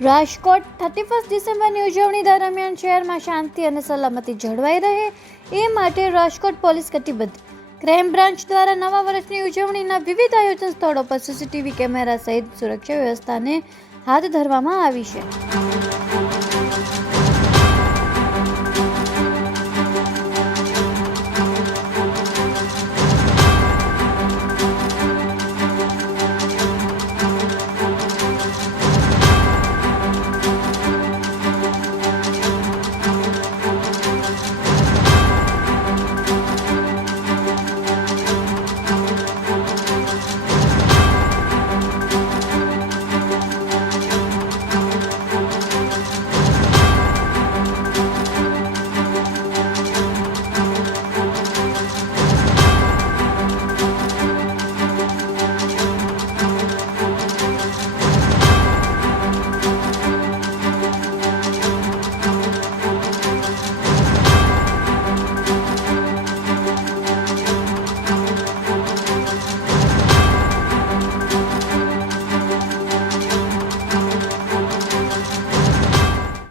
રાજકોટ 31 ડિસેમ્બરની ઉજવણી દરમિયાન શહેરમાં શાંતિ અને સલામતી જળવાઈ રહે એ માટે રાજકોટ પોલીસ કટિબદ્ધ. ક્રાઇમ બ્રાન્ચ દ્વારા નવા વર્ષની ઉજવણીના વિવિધ આયોજન સ્થળો પર સીસીટીવી કેમેરા સહિત સુરક્ષા વ્યવસ્થાને હાથ ધરવામાં આવી છે.